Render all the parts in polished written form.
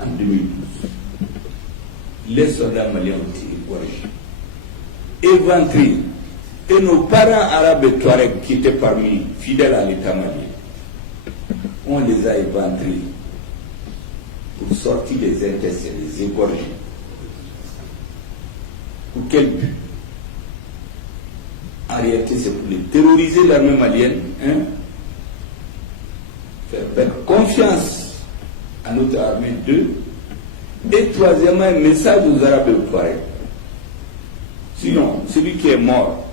en 2012. Les soldats maliens ont été égorgés, éventrés. Et nos parents arabes et touaregs qui étaient parmi fidèles à l'État malien, on les a éventrés pour sortir les intestins, les égorger. Pour quel but? En réalité, c'est pour les terroriser, l'armée malienne, faire perdre confiance à notre armée, 2. Et troisièmement, un message aux Arabes et aux Touaregs. Sinon, celui qui est mort,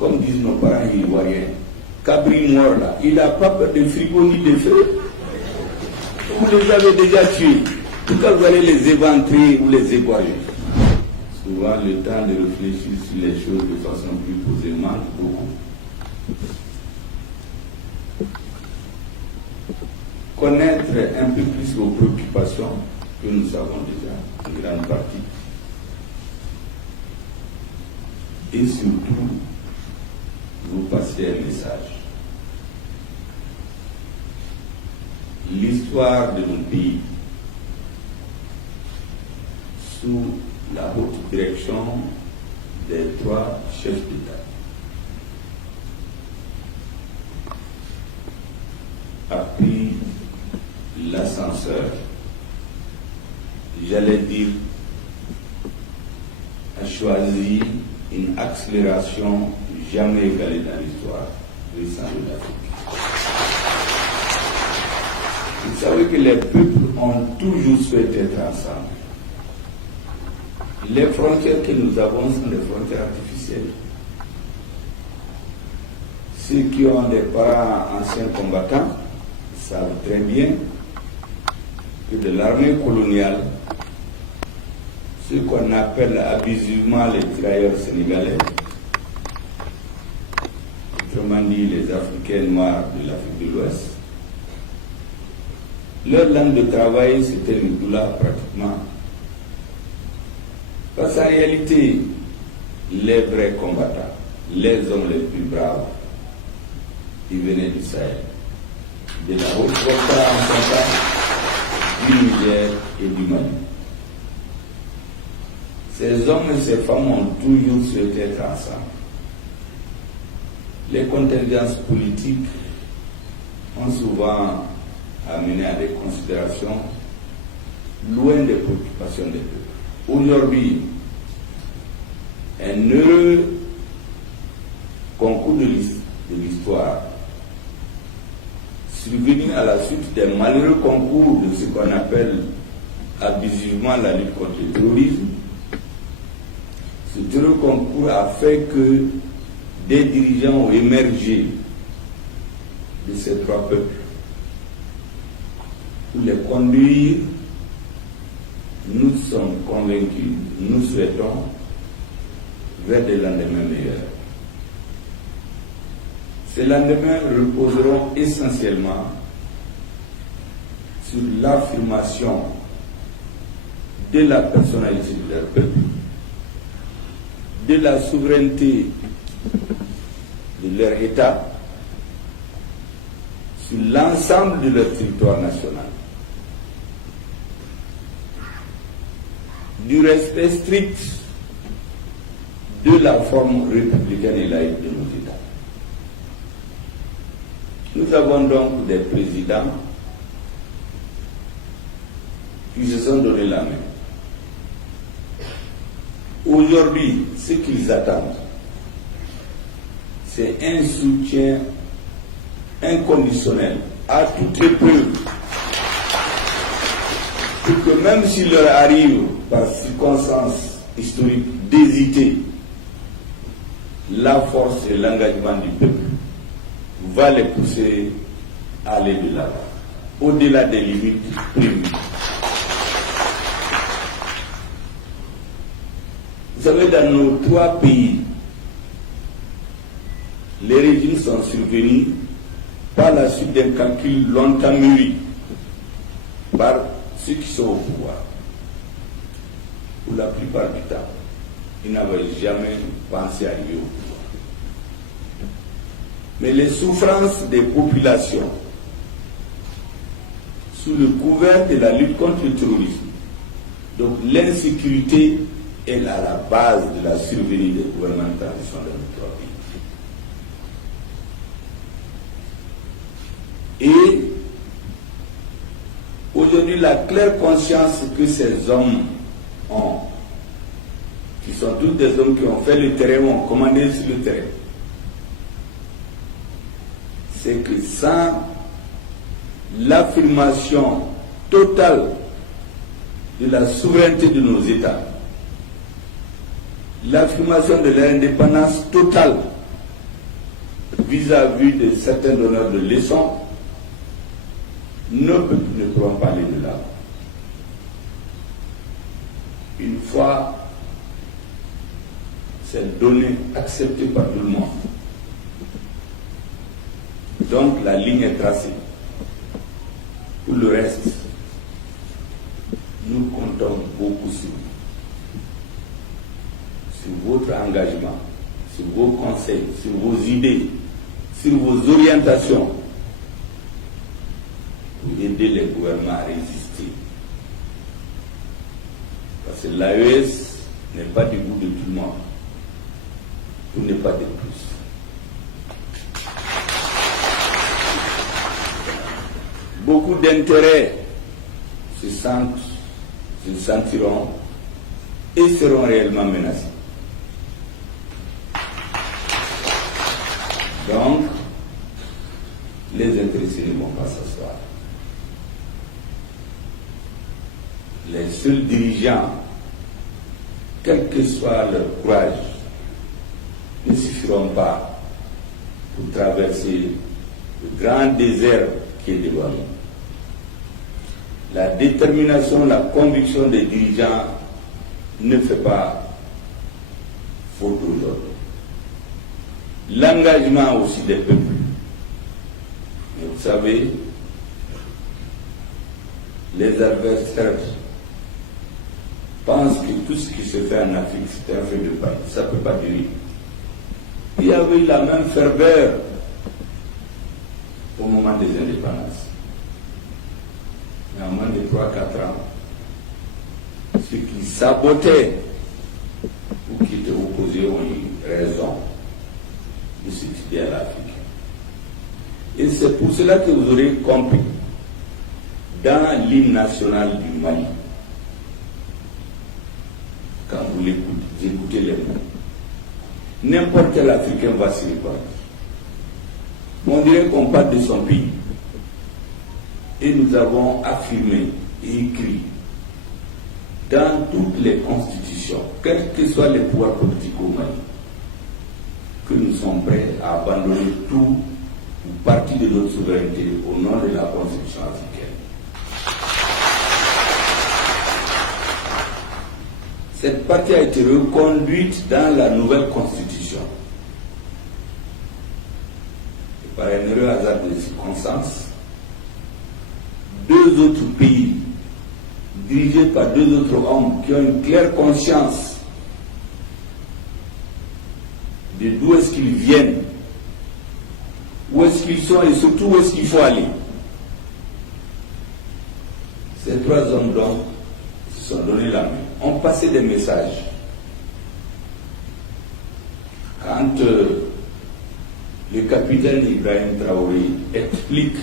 comme disent nos parents ivoiriens, Cabri mort là, il n'a pas peur de frigo ni de feu. Vous les avez déjà tués. Pourquoi vous allez les éventrer ou les égorger? Souvent, le temps de réfléchir sur les choses de façon plus posée manque beaucoup. Connaître un peu plus vos préoccupations, que nous savons déjà, en grande partie. Et surtout, vous passer un message. L'histoire de nos pays, sous la haute direction des 3 chefs d'État, a pris l'ascenseur, j'allais dire, a choisi une accélération jamais égalée dans l'histoire récente de l'Afrique. Vous savez que les peuples ont toujours souhaité être ensemble. Les frontières que nous avons sont des frontières artificielles. Ceux qui ont des parents anciens combattants savent très bien que de l'armée coloniale, ce qu'on appelle abusivement les tirailleurs sénégalais, autrement dit les Africains noirs de l'Afrique de l'Ouest, leur langue de travail c'était le doula pratiquement. Parce qu'en réalité, les vrais combattants, les hommes les plus braves, ils venaient du Sahel, de la Haute-Volta en Centrale, du Niger et du Mali. Ces hommes et ces femmes ont toujours souhaité être ensemble. Les contingences politiques ont souvent amené à des considérations loin des préoccupations des peuples. Aujourd'hui, un heureux concours de l'histoire, survenu à la suite des malheureux concours de ce qu'on appelle abusivement la lutte contre le terrorisme, ce heureux concours a fait que des dirigeants ont émergé de ces 3 peuples pour les conduire. Nous sommes convaincus, nous souhaitons vers des lendemains meilleurs. Ces lendemains reposeront essentiellement sur l'affirmation de la personnalité de leur peuple, de la souveraineté de leur État sur l'ensemble de leur territoire national, du respect strict de la forme républicaine et laïque de nos États. Nous avons donc des présidents qui se sont donné la main. Aujourd'hui, ce qu'ils attendent, c'est un soutien inconditionnel à toute épreuve, pour que même s'il leur arrive par circonstances historiques d'hésiter, la force et l'engagement du peuple va les pousser à aller de l'avant, au-delà des limites prévues. Vous savez, dans nos 3 pays, les régimes sont survenus par la suite d'un calcul longtemps mûri par ceux qui sont au pouvoir. Pour la plupart du temps, ils n'avaient jamais pensé arriver au pouvoir. Mais les souffrances des populations sous le couvert de la lutte contre le terrorisme. Donc l'insécurité est à la base de la survenue des gouvernements de transition dans notre pays. Et aujourd'hui, la claire conscience que ces hommes ont, qui sont tous des hommes qui ont fait le terrain, ont commandé sur le terrain, c'est que sans l'affirmation totale de la souveraineté de nos États, l'affirmation de l'indépendance totale vis-à-vis de certains donneurs de leçons, ne pourront pas aller de là. Une fois cette donnée acceptée par tout le monde, donc la ligne est tracée. Pour le reste, nous comptons beaucoup sur votre engagement, sur vos conseils, sur vos idées, sur vos orientations pour aider les gouvernements à résister. Parce que l'AES n'est pas du goût de tout le monde. Tout n'est pas de plus. Beaucoup d'intérêts se sentiront et seront réellement menacés. Donc, les intéressés ne vont pas s'asseoir. Les seuls dirigeants, quel que soit leur courage, ne suffiront pas pour traverser le grand désert qui est devant nous. La détermination, la conviction des dirigeants ne fait pas faute aux autres. L'engagement aussi des peuples. Et vous savez, les adversaires pensent que tout ce qui se fait en Afrique, c'est un feu de paille. Ça ne peut pas durer. Il y avait la même ferveur au moment des indépendances. Il y a moins de 3-4 ans, ceux qui sabotaient ou qui étaient opposés ont eu raison de cette idée à l'Afrique. Et c'est pour cela que vous aurez compris, dans l'hymne national du Mali, quand vous écoutez les mots, n'importe quel Africain va s'y répondre. On dirait qu'on parle de son pays. Et nous avons affirmé et écrit dans toutes les constitutions, quels que soient les pouvoirs politiques au Mali, que nous sommes prêts à abandonner tout ou partie de notre souveraineté au nom de la constitution africaine. Cette partie a été reconduite dans la nouvelle constitution. Et par un heureux hasard de circonstances, deux autres pays, dirigés par deux autres hommes qui ont une claire conscience de d'où est-ce qu'ils viennent, où est-ce qu'ils sont et surtout où est-ce qu'il faut aller. Ces trois hommes donc se sont donné la main, ont passé des messages. Quand le capitaine Ibrahim Traoré explique,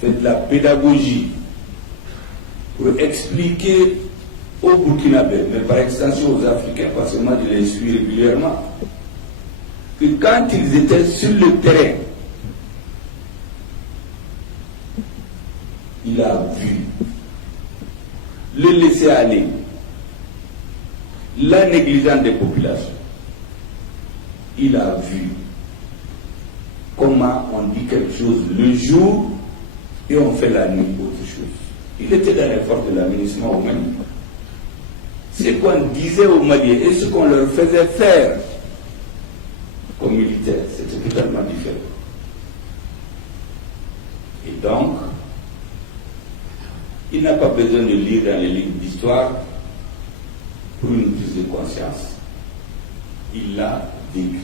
fait de la pédagogie pour expliquer aux Burkinabés, mais par extension aux Africains, parce que moi je les suis régulièrement, que quand ils étaient sur le terrain, il a vu le laisser aller, la négligence des populations. Il a vu comment on dit quelque chose le jour et on fait la nuit autre chose. Il était dans l'effort de l'aménagement au Mali. Ce qu'on disait aux Maliens et ce qu'on leur faisait faire comme militaires, c'était totalement différent. Et donc, il n'a pas besoin de lire dans les livres d'histoire pour une prise de conscience. Il l'a vécu.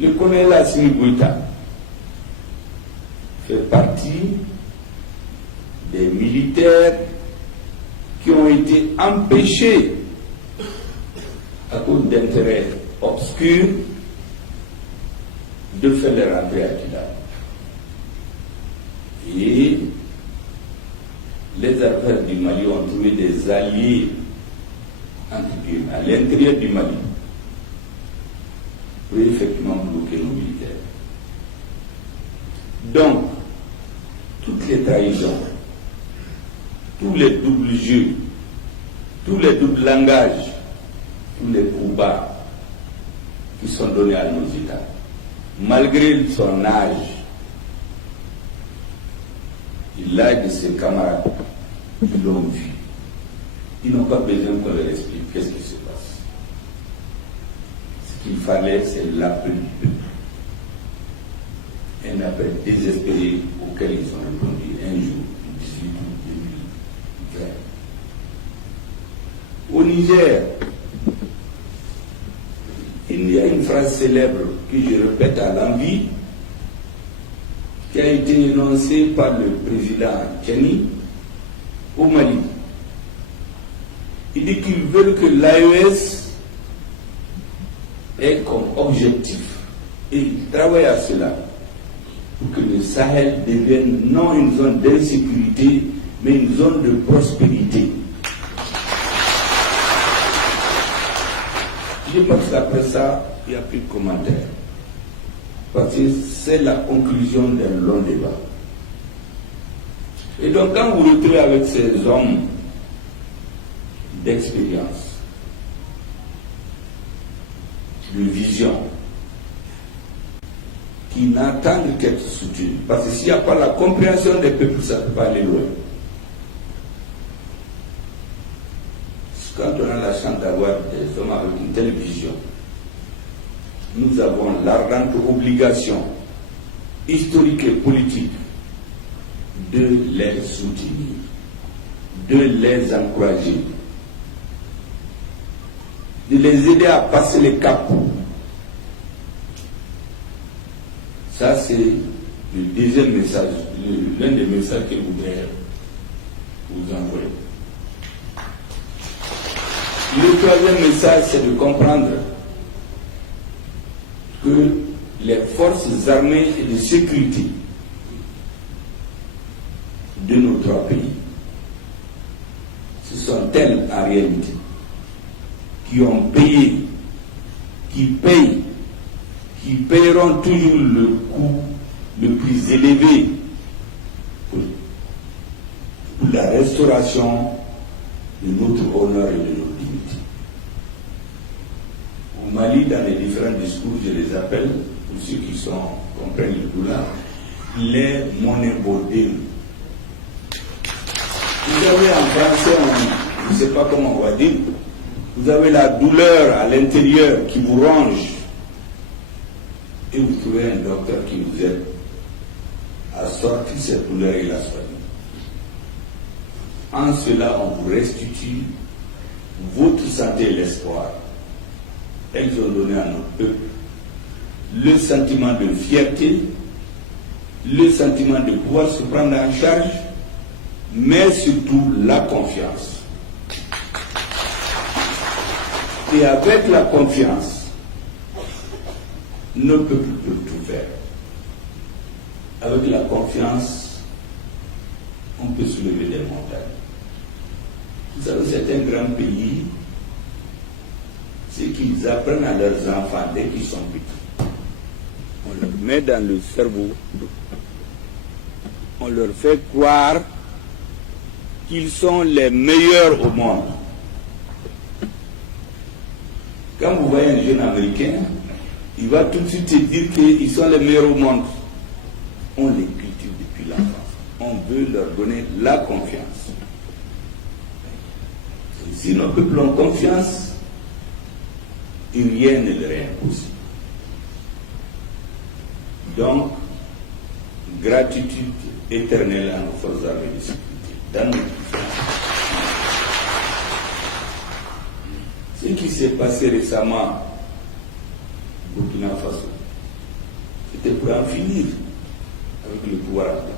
Le colonel Assimi Goïta, fait partie des militaires qui ont été empêchés à cause d'intérêts obscurs de faire leur entrée à Kidal. Et les affaires du Mali ont trouvé des alliés à l'intérieur du Mali pour effectivement bloquer nos militaires. Donc, toutes les trahisons, tous les doubles jeux, tous les doubles langages, tous les coups bas qui sont donnés à nos États, malgré son âge, l'âge de ses camarades qui l'ont vu, ils n'ont pas besoin qu'on leur explique qu'est-ce qui se passe. Ce qu'il fallait, c'est l'appel du peuple. Un appel désespéré auquel ils ont répondu un jour, le 18 août 2020. Au Niger, il y a une phrase célèbre que je répète à l'envi, qui a été énoncée par le président Tchani au Mali. Il dit qu'ils veulent que l'AES ait comme objectif, et ils travaillent à cela, pour que le Sahel devienne non une zone d'insécurité, mais une zone de prospérité. Je pense qu'après ça, il n'y a plus de commentaires. Parce que c'est la conclusion d'un long débat. Et donc, quand vous vous retrouvez avec ces hommes d'expérience, de vision, qui n'attendent qu'être soutenus, parce que s'il n'y a pas la compréhension des peuples, ça ne peut pas aller loin. Quand on a la chance d'avoir des hommes avec une telle vision, nous avons l'ardente obligation historique et politique de les soutenir, de les encourager, de les aider à passer les caps. Ça, c'est le deuxième message, l'un des messages que je voudrais vous envoyer. Le troisième message, c'est de comprendre que les forces armées et de sécurité de nos trois pays, ce sont elles en réalité qui ont payé, qui payent, qui paieront toujours le coût le plus élevé pour la restauration de notre honneur et de notre dignité. Au Mali, dans les différents discours, je les appelle, pour ceux qui comprennent le tout là, les monébodés. Vous avez en français, je ne sais pas comment on va dire, vous avez la douleur à l'intérieur qui vous ronge, et vous trouvez un docteur qui vous aide à sortir cette douleur et la soigner. En cela, on vous restitue votre santé et l'espoir. Elles ont donné à notre peuple le sentiment de fierté, le sentiment de pouvoir se prendre en charge, mais surtout la confiance. Et avec la confiance, nos peuples peuvent tout faire. Avec la confiance, on peut soulever des montagnes. Vous savez, c'est un grand pays, c'est qu'ils apprennent à leurs enfants dès qu'ils sont petits. On leur met dans le cerveau, on leur fait croire qu'ils sont les meilleurs au monde. Quand vous voyez un jeune Américain, il va tout de suite te dire qu'ils sont les meilleurs au monde. On les cultive depuis l'enfance. On veut leur donner la confiance. Et si nos peuples ont confiance, rien ne leur est impossible. Donc, gratitude éternelle à nos forces armées de sécurité. Dans notre ce qui s'est passé récemment au Burkina Faso, c'était pour en finir avec le pouvoir.